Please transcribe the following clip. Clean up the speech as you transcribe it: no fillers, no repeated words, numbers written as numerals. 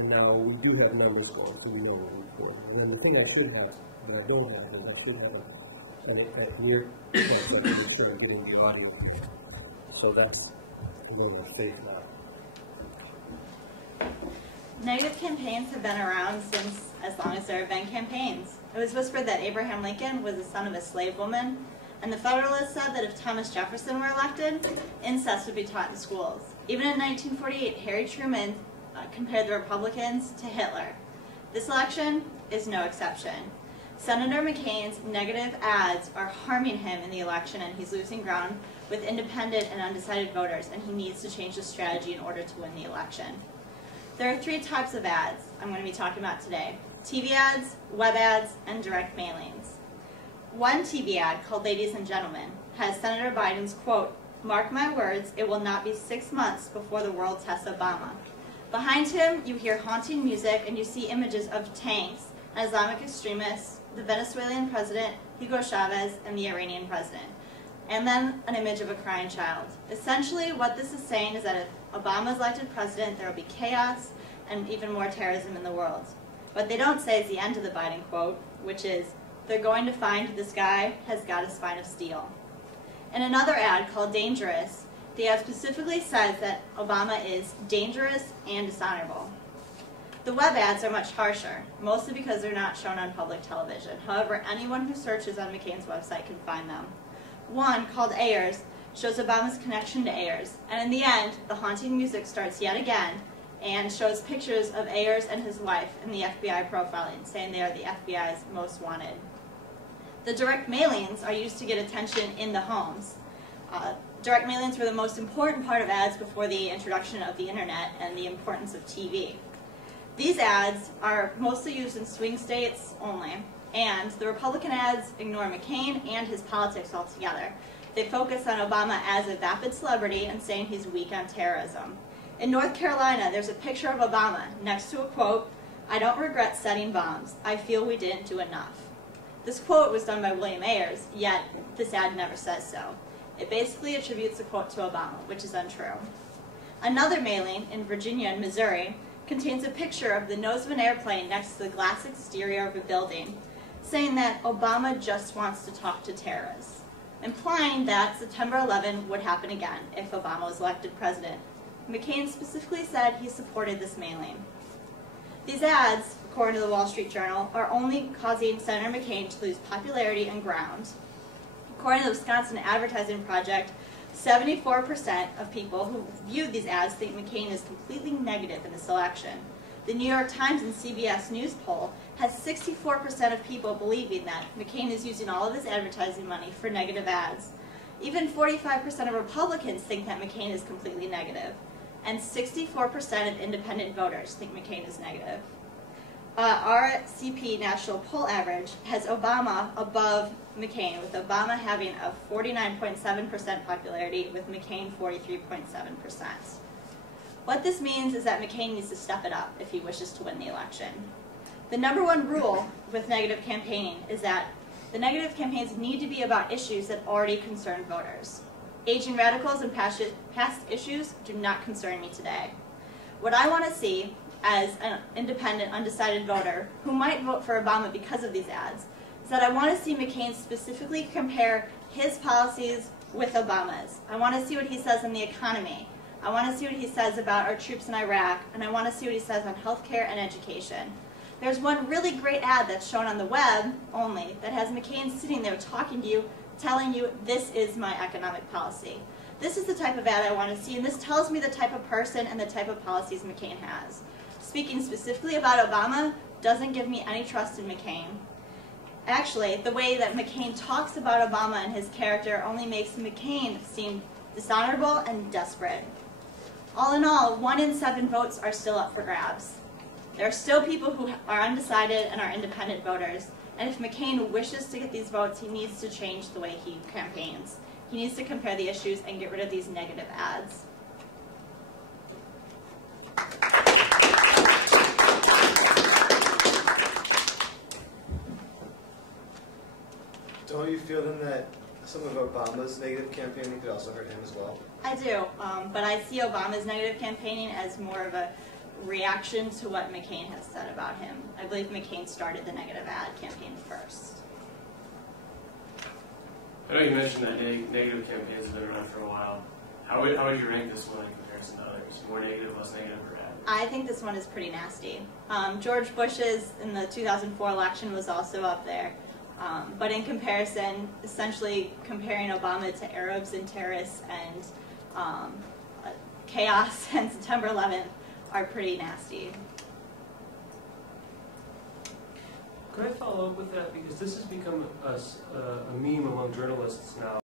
And now we do have numbers going, so we know what we're reporting. And then the thing I should have, that I don't have, is I should have that near getting the audio. So that's a little safe now. Negative campaigns have been around since as long as there have been campaigns. It was whispered that Abraham Lincoln was the son of a slave woman, and the Federalists said that if Thomas Jefferson were elected, incest would be taught in schools. Even in 1948, Harry Truman compared the Republicans to Hitler. This election is no exception. Senator McCain's negative ads are harming him in the election, and he's losing ground with independent and undecided voters, and he needs to change his strategy in order to win the election. There are 3 types of ads I'm going to be talking about today: TV ads, web ads, and direct mailings. One TV ad, called Ladies and Gentlemen, has Senator Biden's quote, "Mark my words, it will not be 6 months before the world tests Obama." Behind him, you hear haunting music and you see images of tanks, Islamic extremists, the Venezuelan president, Hugo Chavez, and the Iranian president. And then an image of a crying child. Essentially, what this is saying is that if Obama is elected president, there will be chaos and even more terrorism in the world. What they don't say is the end of the Biden quote, which is, "They're going to find this guy has got a spine of steel." In another ad called Dangerous, the ad specifically says that Obama is dangerous and dishonorable. The web ads are much harsher, mostly because they're not shown on public television. However, anyone who searches on McCain's website can find them. One, called Ayers, shows Obama's connection to Ayers, and in the end, the haunting music starts yet again and shows pictures of Ayers and his wife in the FBI profiling, saying they are the FBI's most wanted. The direct mailings are used to get attention in the homes. Direct mailings were the most important part of ads before the introduction of the internet and the importance of TV. These ads are mostly used in swing states only, and the Republican ads ignore McCain and his politics altogether. They focus on Obama as a vapid celebrity and saying he's weak on terrorism. In North Carolina, there's a picture of Obama next to a quote, "I don't regret setting bombs. I feel we didn't do enough." This quote was done by William Ayers, yet this ad never says so. It basically attributes the quote to Obama, which is untrue. Another mailing in Virginia and Missouri contains a picture of the nose of an airplane next to the glass exterior of a building, saying that Obama just wants to talk to terrorists, implying that September 11 would happen again if Obama was elected president. McCain specifically said he supported this mailing. These ads, according to the Wall Street Journal, are only causing Senator McCain to lose popularity and ground. According to the Wisconsin Advertising Project, 74% of people who viewed these ads think McCain is completely negative in this election. The New York Times and CBS News poll has 64% of people believing that McCain is using all of his advertising money for negative ads. Even 45% of Republicans think that McCain is completely negative, and 64% of independent voters think McCain is negative. Our CP national poll average has Obama above McCain, with Obama having a 49.7% popularity, with McCain 43.7%. What this means is that McCain needs to step it up if he wishes to win the election. The #1 rule with negative campaigning is that the negative campaigns need to be about issues that already concern voters. Aging radicals and past issues do not concern me today. What I want to see as an independent, undecided voter who might vote for Obama because of these ads is that I want to see McCain specifically compare his policies with Obama's. I want to see what he says on the economy. I want to see what he says about our troops in Iraq, and I want to see what he says on healthcare and education. There's one really great ad that's shown on the web only that has McCain sitting there talking to you, telling you, "This is my economic policy." This is the type of ad I want to see, and this tells me the type of person and the type of policies McCain has. Speaking specifically about Obama doesn't give me any trust in McCain. Actually, the way that McCain talks about Obama and his character only makes McCain seem dishonorable and desperate. All in all, 1 in 7 votes are still up for grabs. There are still people who are undecided and are independent voters, and if McCain wishes to get these votes, he needs to change the way he campaigns. He needs to compare the issues and get rid of these negative ads. Don't you feel then that some of Obama's negative campaigning could also hurt him as well? I do, but I see Obama's negative campaigning as more of a reaction to what McCain has said about him. I believe McCain started the negative ad campaign first. I know you mentioned that negative campaigns have been around for a while. How would you rank this one in comparison to others? More negative, less negative, or average? I think this one is pretty nasty. George Bush's in the 2004 election was also up there. But in comparison, essentially comparing Obama to Arabs and terrorists and chaos and September 11th are pretty nasty. Could I follow up with that? Because this has become a meme among journalists now.